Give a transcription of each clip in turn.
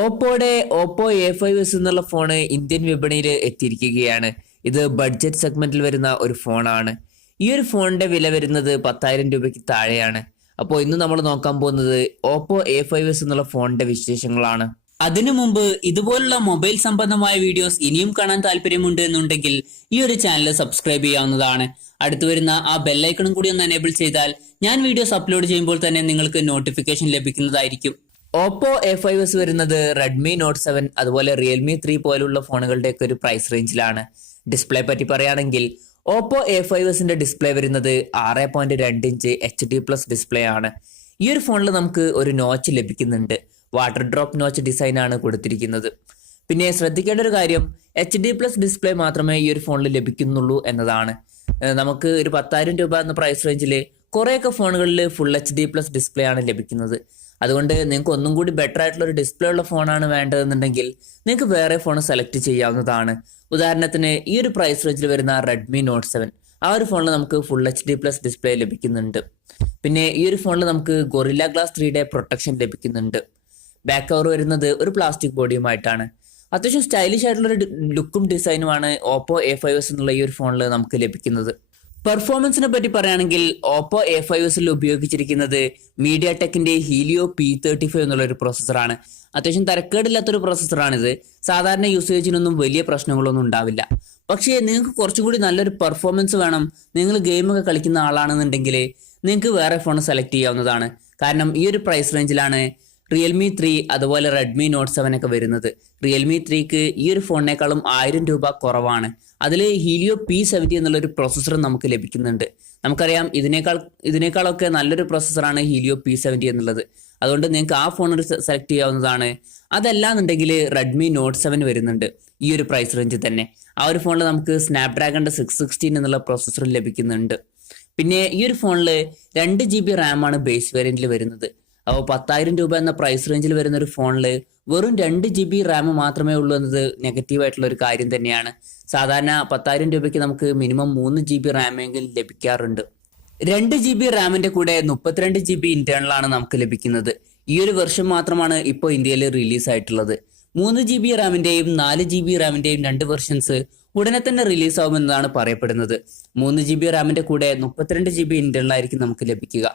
ഓപ്പോയുടെ Oppo A5s എന്നുള്ള phone Indian വിപണിയിൽ എത്തിയിരിക്കുകയാണ്. ഇത് ബഡ്ജറ്റ് സെഗ്മെന്റിൽ വരുന്ന ഒരു ഫോണാണ്. ഈ ഒരു ഫോണിന്റെ വില വരുന്നത് 10,000 രൂപയ്ക്ക് താഴെയാണ്. അപ്പോൾ ഇന്ന് നമ്മൾ നോക്കാൻ പോകുന്നത് ഓപ്പോ A5s എന്നുള്ള ഫോണിന്റെ വിശേഷങ്ങളാണ്. അതിനു മുമ്പ് ഇതുപോലുള്ള മൊബൈൽ സംബന്ധമായ വീഡിയോസ് ഇനിയും കാണാൻ താല്പര്യമുണ്ട് എന്നുണ്ടെങ്കിൽ ഈ ഒരു ചാനൽ സബ്സ്ക്രൈബ് ചെയ്യാവുന്നതാണ്. അടുത്തു വരുന്ന ആ ബെല്ലൈക്കണും കൂടി ഒന്ന് എനേബിൾ ചെയ്താൽ ഞാൻ വീഡിയോസ് അപ്ലോഡ് ചെയ്യുമ്പോൾ തന്നെ നിങ്ങൾക്ക് നോട്ടിഫിക്കേഷൻ ലഭിക്കുന്നതായിരിക്കും. ഓപ്പോ A5s വരുന്നത് റെഡ്മി നോട്ട് 7 അതുപോലെ റിയൽമി 3 പോലുള്ള ഫോണുകളുടെയൊക്കെ ഒരു പ്രൈസ് റേഞ്ചിലാണ്. ഡിസ്പ്ലേ പറ്റി പറയുകയാണെങ്കിൽ ഓപ്പോ A5sന്റെ ഡിസ്പ്ലേ വരുന്നത് 6.2 ഇഞ്ച് HD+ ഡിസ്പ്ലേ ആണ്. ഈ ഒരു ഫോണിൽ നമുക്ക് ഒരു നോച്ച് ലഭിക്കുന്നുണ്ട്. വാട്ടർ ഡ്രോപ്പ് നോച്ച് ഡിസൈൻ ആണ് കൊടുത്തിരിക്കുന്നത്. പിന്നെ ശ്രദ്ധിക്കേണ്ട ഒരു കാര്യം HD+ ഡിസ്പ്ലേ മാത്രമേ ഈ ഒരു ഫോണിൽ ലഭിക്കുന്നുള്ളൂ എന്നതാണ്. നമുക്ക് ഒരു 10,000 രൂപ എന്ന പ്രൈസ് റേഞ്ചിൽ കുറേയൊക്കെ ഫോണുകളിൽ ഫുൾ HD+ ഡിസ്പ്ലേ ആണ് ലഭിക്കുന്നത്. അതുകൊണ്ട് നിങ്ങൾക്ക് ഒന്നും കൂടി ബെറ്റർ ആയിട്ടുള്ള ഒരു ഡിസ്പ്ലേ ഉള്ള ഫോണാണ് വേണ്ടതെന്നുണ്ടെങ്കിൽ നിങ്ങൾക്ക് വേറെ ഫോൺ സെലക്ട് ചെയ്യാവുന്നതാണ്. ഉദാഹരണത്തിന് ഈ ഒരു പ്രൈസ് റേഞ്ചിൽ വരുന്ന റെഡ്മി നോട്ട് 7 ആ ഒരു ഫോണിൽ നമുക്ക് ഫുൾ HD+ ഡിസ്പ്ലേ ലഭിക്കുന്നുണ്ട്. പിന്നെ ഈ ഒരു ഫോണിൽ നമുക്ക് ഗൊറില്ല ഗ്ലാസ് 3D പ്രൊട്ടക്ഷൻ ലഭിക്കുന്നുണ്ട്. ബാക്ക് കവർ വരുന്നത് ഒരു പ്ലാസ്റ്റിക് ബോഡിയുമായിട്ടാണ്. അത്യാവശ്യം സ്റ്റൈലിഷ് ആയിട്ടുള്ള ഒരു ലുക്കും ഡിസൈനുമാണ് ഓപ്പോ A5s എന്നുള്ള ഈ ഒരു ഫോണിൽ നമുക്ക് ലഭിക്കുന്നത്. പെർഫോമൻസിനെ പറ്റി പറയുകയാണെങ്കിൽ ഓപ്പോ A5sൽ ഉപയോഗിച്ചിരിക്കുന്നത് മീഡിയ ടെക്കിന്റെ ഹീലിയോ P35 എന്നുള്ള ഒരു പ്രോസസ്സറാണ്. അത്യാവശ്യം തരക്കേടില്ലാത്തൊരു പ്രോസസ്സറാണിത്. സാധാരണ യൂസേജിനൊന്നും വലിയ പ്രശ്നങ്ങളൊന്നും ഉണ്ടാവില്ല. പക്ഷേ നിങ്ങൾക്ക് കുറച്ചും കൂടി നല്ലൊരു പെർഫോമൻസ് വേണം, നിങ്ങൾ ഗെയിമൊക്കെ കളിക്കുന്ന ആളാണെന്നുണ്ടെങ്കിൽ നിങ്ങൾക്ക് വേറെ ഫോൺ സെലക്ട് ചെയ്യാവുന്നതാണ്. കാരണം ഈ ഒരു പ്രൈസ് റേഞ്ചിലാണ് റിയൽമി 3 അതുപോലെ റെഡ്മി നോട്ട് 7 ഒക്കെ വരുന്നത്. റിയൽമി 3ക്ക് ഈ ഒരു ഫോണിനേക്കാളും 1000 രൂപ കുറവാണ്. അതിൽ ഹീലിയോ P70 എന്നുള്ളൊരു പ്രോസസ്സർ നമുക്ക് ലഭിക്കുന്നുണ്ട്. നമുക്കറിയാം ഇതിനേക്കാളൊക്കെ നല്ലൊരു പ്രോസസ്സറാണ് ഹീലിയോ P70 എന്നുള്ളത്. അതുകൊണ്ട് നിങ്ങൾക്ക് ആ ഫോൺ സെലക്ട് ചെയ്യാവുന്നതാണ്. അതല്ലാന്നുണ്ടെങ്കിൽ റെഡ്മി നോട്ട് 7 വരുന്നുണ്ട് ഈ ഒരു പ്രൈസ് റേഞ്ചിൽ തന്നെ. ആ ഒരു ഫോണിൽ നമുക്ക് സ്നാപ്ഡ്രാഗണിന്റെ 616 എന്നുള്ള പ്രോസസ്സർ ലഭിക്കുന്നുണ്ട്. പിന്നെ ഈ ഒരു ഫോണിൽ 2 GB റാമാണ് ബേസ് വേരിയന്റിൽ വരുന്നത്. അപ്പോൾ 10,000 രൂപ എന്ന പ്രൈസ് റേഞ്ചിൽ വരുന്ന ഒരു ഫോണിൽ വെറും 2 GB റാം മാത്രമേ ഉള്ളൂ എന്നത് നെഗറ്റീവായിട്ടുള്ള ഒരു കാര്യം തന്നെയാണ്. സാധാരണ 10,000 രൂപയ്ക്ക് നമുക്ക് മിനിമം 3 GB റാമെങ്കിലും ലഭിക്കാറുണ്ട്. 2 GB റാമിന്റെ കൂടെ 32 GB ഇന്റേണൽ ആണ് നമുക്ക് ലഭിക്കുന്നത്. ഈ ഒരു വെർഷൻ മാത്രമാണ് ഇപ്പോൾ ഇന്ത്യയിൽ റിലീസ് ആയിട്ടുള്ളത്. 3 GB റാമിന്റെയും 4 GB റാമിന്റെയും 2 വെർഷൻസ് ഉടനെ തന്നെ റിലീസ് ആവുമെന്നാണ് പറയപ്പെടുന്നത്. 3 GB റാമിന്റെ കൂടെ 32 GB ഇന്റേണൽ ആയിരിക്കും നമുക്ക് ലഭിക്കുക.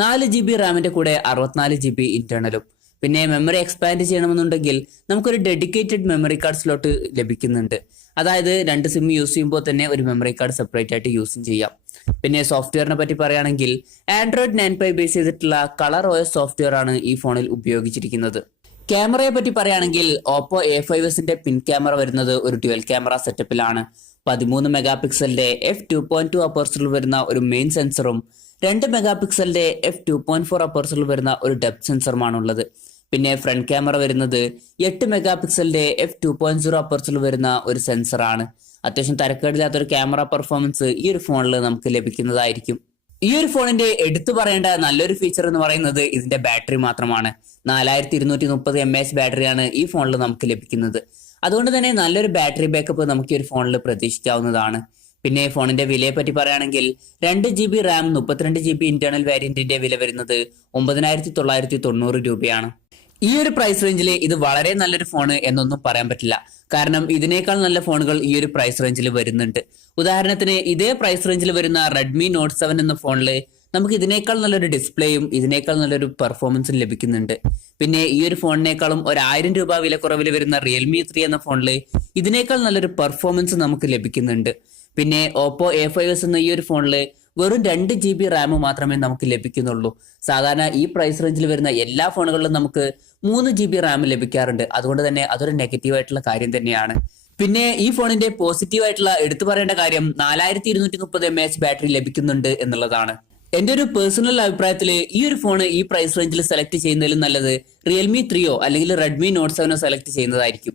4 GB റാമിന്റെ കൂടെ 64 GB ഇന്റേണലും. പിന്നെ മെമ്മറി എക്സ്പാൻഡ് ചെയ്യണമെന്നുണ്ടെങ്കിൽ നമുക്കൊരു ഡെഡിക്കേറ്റഡ് മെമ്മറി കാർഡ് സ്ലോട്ട് ലഭിക്കുന്നുണ്ട്. അതായത് 2 സിം യൂസ് ചെയ്യുമ്പോൾ തന്നെ ഒരു മെമ്മറി കാർഡ് സെപ്പറേറ്റ് ആയിട്ട് യൂസും ചെയ്യാം. പിന്നെ സോഫ്റ്റ്വെയറിനെ പറ്റി പറയുകയാണെങ്കിൽ ആൻഡ്രോയിഡ് 9 ബേസ് ചെയ്തിട്ടുള്ള കളർ OS സോഫ്റ്റ്വെയർ ആണ് ഈ ഫോണിൽ ഉപയോഗിച്ചിരിക്കുന്നത്. ക്യാമറയെ പറ്റി പറയുകയാണെങ്കിൽ ഓപ്പോ A5sന്റെ പിൻ ക്യാമറ വരുന്നത് ഒരു ഡ്യുവൽ ക്യാമറ സെറ്റപ്പിലാണ്. 13 മെഗാപിക്സലിന്റെ f2.2 അപ്പർച്ചറിൽ വരുന്ന ഒരു മെയിൻ സെൻസറും 2 മെഗാപിക്സലിന്റെ f2.4 അപ്പർച്ചറിൽ വരുന്ന ഒരു ഡെപ്ത് സെൻസറുമാണുള്ളത്. പിന്നെ ഫ്രണ്ട് ക്യാമറ വരുന്നത് 8 മെഗാപിക്സലിന്റെ f2.0 അപ്പർച്ചറിൽ വരുന്ന ഒരു സെൻസറാണ്. അത്യാവശ്യം തരക്കേടില്ലാത്തൊരു ക്യാമറ പെർഫോമൻസ് ഈ ഒരു ഫോണിൽ നമുക്ക് ലഭിക്കുന്നതായിരിക്കും. ഈ ഒരു ഫോണിന്റെ എടുത്തു പറയേണ്ട നല്ലൊരു ഫീച്ചർ എന്ന് പറയുന്നത് ഇതിന്റെ ബാറ്ററി മാത്രമാണ്. 4230 mAh ബാറ്ററിയാണ് ഈ ഫോണിൽ നമുക്ക് ലഭിക്കുന്നത്. അതുകൊണ്ട് തന്നെ നല്ലൊരു ബാറ്ററി ബാക്കപ്പ് നമുക്ക് ഈ ഒരു ഫോണിൽ പ്രതീക്ഷിക്കാവുന്നതാണ്. പിന്നെ ഫോണിന്റെ വിലയെ പറ്റി പറയുകയാണെങ്കിൽ 2 GB റാം 32 GB ഇന്റേണൽ വേരിയന്റിന്റെ വില വരുന്നത് 9,990 രൂപയാണ്. ഈ ഒരു പ്രൈസ് റേഞ്ചിൽ ഇത് വളരെ നല്ലൊരു ഫോൺ എന്നൊന്നും പറയാൻ പറ്റില്ല. കാരണം ഇതിനേക്കാൾ നല്ല ഫോണുകൾ ഈ ഒരു പ്രൈസ് റേഞ്ചിൽ വരുന്നുണ്ട്. ഉദാഹരണത്തിന് ഇതേ പ്രൈസ് റേഞ്ചിൽ വരുന്ന റെഡ്മി നോട്ട് 7 എന്ന ഫോണിൽ നമുക്ക് ഇതിനേക്കാൾ നല്ലൊരു ഡിസ്പ്ലേയും ഇതിനേക്കാൾ നല്ലൊരു പെർഫോമൻസും ലഭിക്കുന്നുണ്ട്. പിന്നെ ഈ ഒരു ഫോണിനേക്കാളും 1,000 രൂപ വില കുറവിൽ വരുന്ന റിയൽമി 3 എന്ന ഫോണിൽ ഇതിനേക്കാൾ നല്ലൊരു പെർഫോമൻസ് നമുക്ക് ലഭിക്കുന്നുണ്ട്. പിന്നെ ഓപ്പോ A5s എന്ന ഈ ഒരു ഫോണിൽ വെറും 2 GB റാം മാത്രമേ നമുക്ക് ലഭിക്കുന്നുള്ളൂ. സാധാരണ ഈ പ്രൈസ് റേഞ്ചിൽ വരുന്ന എല്ലാ ഫോണുകളിലും നമുക്ക് 3 GB റാം ലഭിക്കാറുണ്ട്. അതുകൊണ്ട് തന്നെ അതൊരു നെഗറ്റീവ് ആയിട്ടുള്ള കാര്യം തന്നെയാണ്. പിന്നെ ഈ ഫോണിന്റെ പോസിറ്റീവ് ആയിട്ടുള്ള എടുത്തു പറയേണ്ട കാര്യം 4230 mAh ബാറ്ററി ലഭിക്കുന്നുണ്ട് എന്നുള്ളതാണ്. എന്റെ ഒരു പേഴ്സണൽ അഭിപ്രായത്തിൽ ഈ ഒരു ഫോൺ ഈ പ്രൈസ് റേഞ്ചിൽ സെലക്ട് ചെയ്യുന്നതിലും നല്ലത് റിയൽമി 3 അല്ലെങ്കിൽ റെഡ്മി നോട്ട് 7 സെലക്ട് ചെയ്യുന്നതായിരിക്കും.